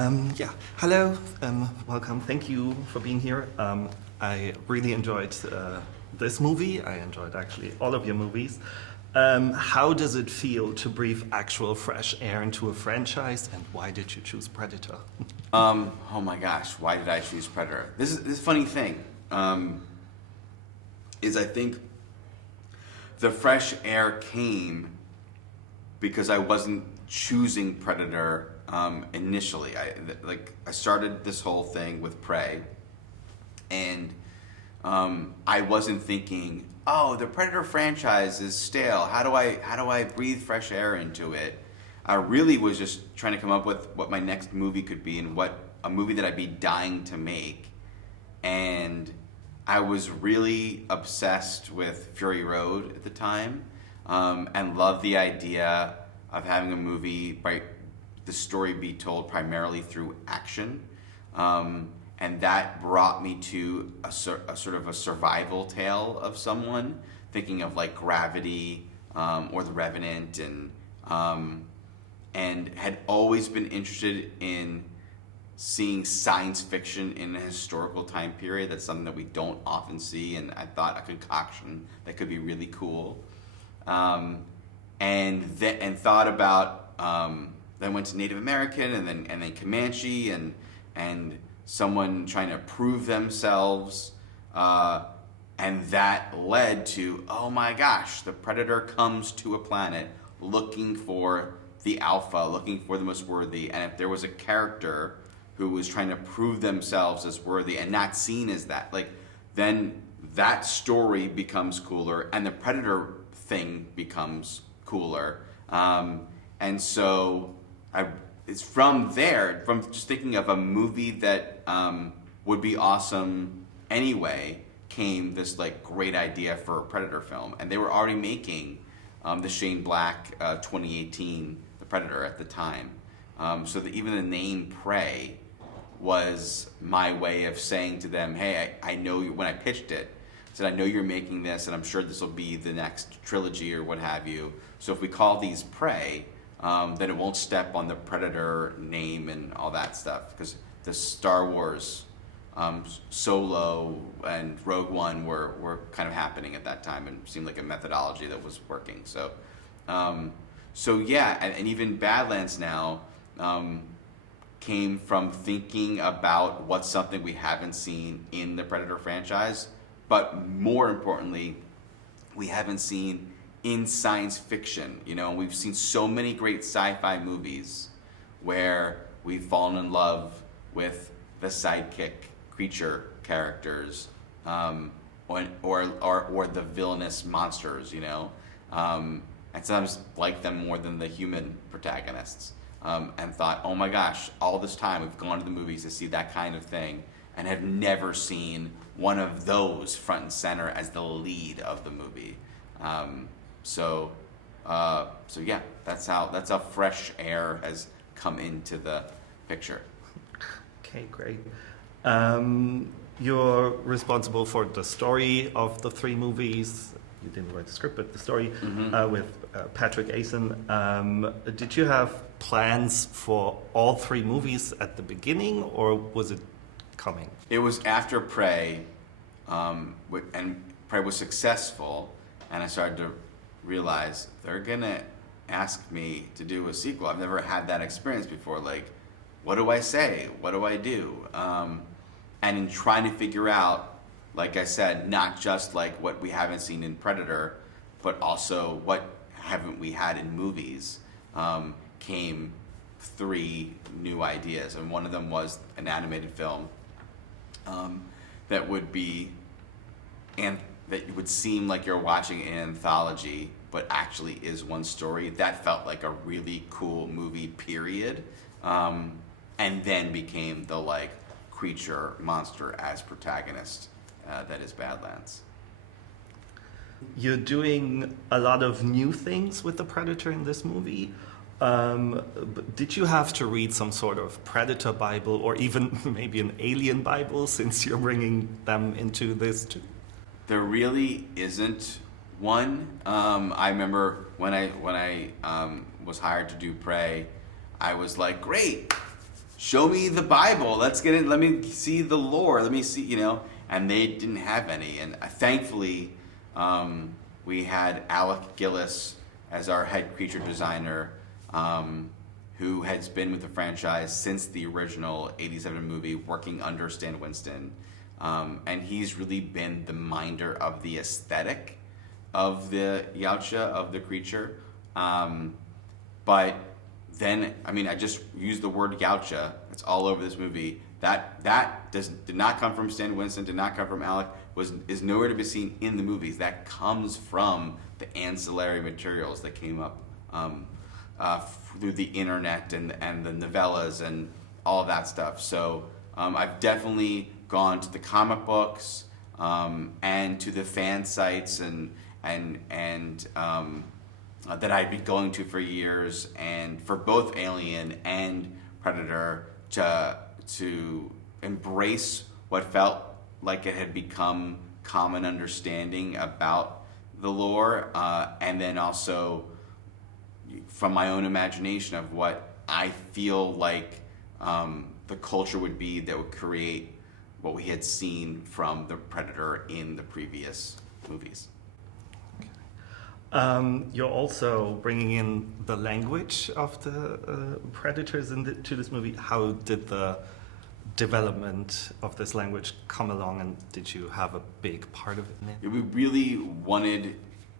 Yeah, hello, welcome. Thank you for being here. I really enjoyed this movie. I enjoyed actually all of your movies. How does it feel to breathe actual fresh air into a franchise, and why did you choose Predator? Oh my gosh, why did I choose Predator? This funny thing is I think the fresh air came because I wasn't choosing Predator initially. I started this whole thing with Prey, and I wasn't thinking, oh, the Predator franchise is stale. How do I breathe fresh air into it? I really was just trying to come up with what my next movie could be and what a movie that I'd be dying to make. And I was really obsessed with Fury Road at the time, and loved the idea of having a movie by the story be told primarily through action. And that brought me to a sort of a survival tale of someone, thinking of like Gravity or The Revenant, and had always been interested in seeing science fiction in a historical time period. That's something that we don't often see, and I thought a concoction that could be really cool. And thought about then went to Native American and then Comanche and someone trying to prove themselves, and that led to, oh my gosh, the Predator comes to a planet looking for the alpha, looking for the most worthy, and if there was a character who was trying to prove themselves as worthy and not seen as that, like, then that story becomes cooler and the Predator thing becomes cooler. And so it's from there, from just thinking of a movie that would be awesome anyway, came this like great idea for a Predator film. And they were already making the Shane Black 2018 The Predator at the time. So that even the name Prey was my way of saying to them, hey, I know you, when I pitched it, I said, I know you're making this, and I'm sure this will be the next trilogy or what have you. So if we call these Prey, then it won't step on the Predator name and all that stuff. Because the Star Wars Solo and Rogue One were kind of happening at that time and seemed like a methodology that was working. So yeah, and even Badlands now came from thinking about what's something we haven't seen in the Predator franchise, but more importantly, we haven't seen in science fiction. You know, we've seen so many great sci-fi movies where we've fallen in love with the sidekick creature characters, or the villainous monsters, you know, and sometimes like them more than the human protagonists. And thought, oh my gosh, all this time we've gone to the movies to see that kind of thing and have never seen one of those front and center as the lead of the movie. So yeah, that's how fresh air has come into the picture. Okay, great. You're responsible for the story of the three movies. You didn't write the script, but the story with Patrick Asen. Did you have plans for all three movies at the beginning, or was it coming? It was after Prey, and Prey was successful, and I started to realize they're gonna ask me to do a sequel. I've never had that experience before. Like, what do I say? What do I do? And in trying to figure out, like I said, not just like what we haven't seen in Predator, but also what haven't we had in movies, came three new ideas. And one of them was an animated film that would be, and that would seem like you're watching an anthology, but actually is one story. That felt like a really cool movie, period. And then became the like creature monster as protagonist. That is Badlands. You're doing a lot of new things with the Predator in this movie. But did you have to read some sort of Predator Bible or even maybe an Alien Bible since you're bringing them into this too? There really isn't one. I remember when I was hired to do Prey, I was like, great, show me the Bible. Let's get it. Let me see the lore. Let me see, and they didn't have any. And thankfully, we had Alec Gillis as our head creature designer, who has been with the franchise since the original 87 movie, working under Stan Winston. And he's really been the minder of the aesthetic of the Yautja, of the creature. But then, I just used the word Yautja. It's all over this movie. That did not come from Stan Winston, did not come from Alec, is nowhere to be seen in the movies. That comes from the ancillary materials that came up through the internet and the novellas and all of that stuff. So I've definitely gone to the comic books and to the fan sites and that I'd been going to for years, and for both Alien and Predator to embrace what felt like it had become common understanding about the lore, and then also from my own imagination of what I feel like the culture would be that would create what we had seen from the Predator in the previous movies. You're also bringing in the language of the predators to this movie. How did the development of this language come along, and did you have a big part of it in it? We really wanted,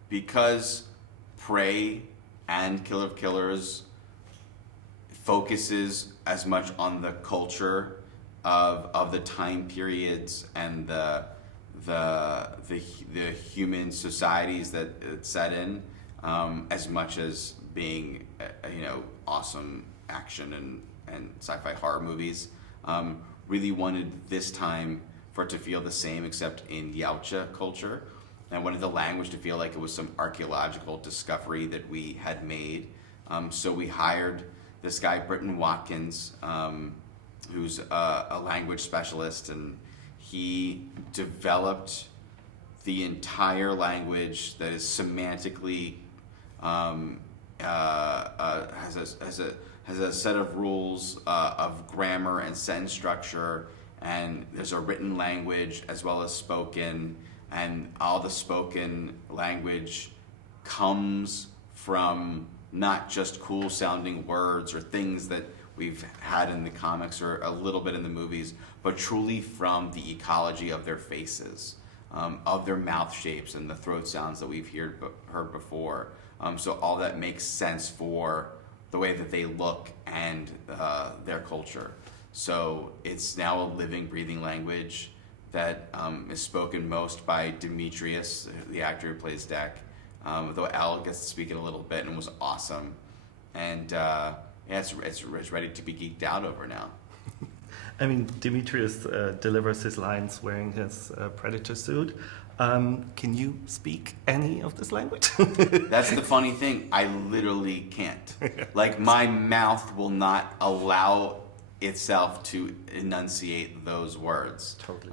because Prey and Killer of Killers focuses as much on the culture of the time periods and the human societies that it's set in, as much as being awesome action and sci-fi horror movies. Really wanted this time for it to feel the same, except in Yautja culture. And I wanted the language to feel like it was some archaeological discovery that we had made. So we hired this guy, Britton Watkins, who's a language specialist, and he developed the entire language that is semantically has a set of rules of grammar and sentence structure, and there's a written language as well as spoken, and all the spoken language comes from not just cool sounding words or things that we've had in the comics or a little bit in the movies, but truly from the ecology of their faces, of their mouth shapes and the throat sounds that we've heard before. So all that makes sense for the way that they look and their culture. So it's now a living, breathing language that is spoken most by Demetrius, the actor who plays Deck, though Al gets to speak it a little bit and was awesome. And it's ready to be geeked out over now. Demetrius delivers his lines wearing his Predator suit. Can you speak any of this language? That's the funny thing. I literally can't. Like, my mouth will not allow itself to enunciate those words. Totally.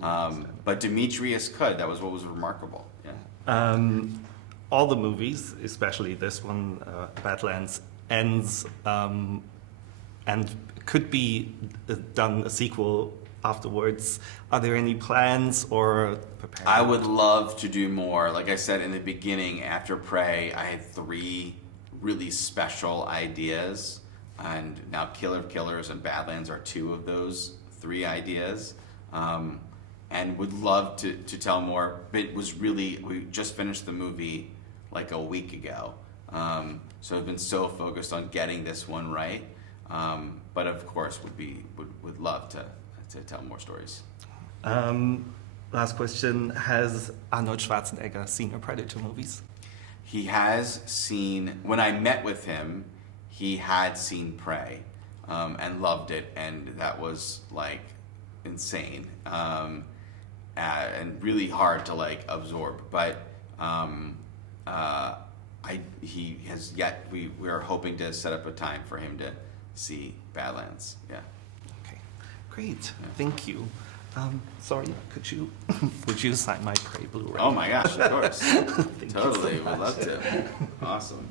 But Demetrius could. That was what was remarkable. Yeah. All the movies, especially this one, Badlands, ends and could be done a sequel afterwards. Are there any plans or prepared? I would love to do more. Like I said in the beginning, after Prey, I had 3 really special ideas, and now Killer of Killers and Badlands are 2 of those 3 ideas, and would love to tell more. But it was really, we just finished the movie like a week ago, so I've been so focused on getting this one right, but of course would love to tell more stories. Last question, has Arnold Schwarzenegger seen your Predator movies? He has seen, when I met with him, he had seen Prey and loved it, and that was like insane and really hard to like absorb. But he has yet. We are hoping to set up a time for him to see Badlands. Yeah. Okay, great. Yeah. Thank you. Sorry, would you sign my Prey Blu-ray? Oh my gosh, of course. Thank Totally, you so we'd love to. Awesome.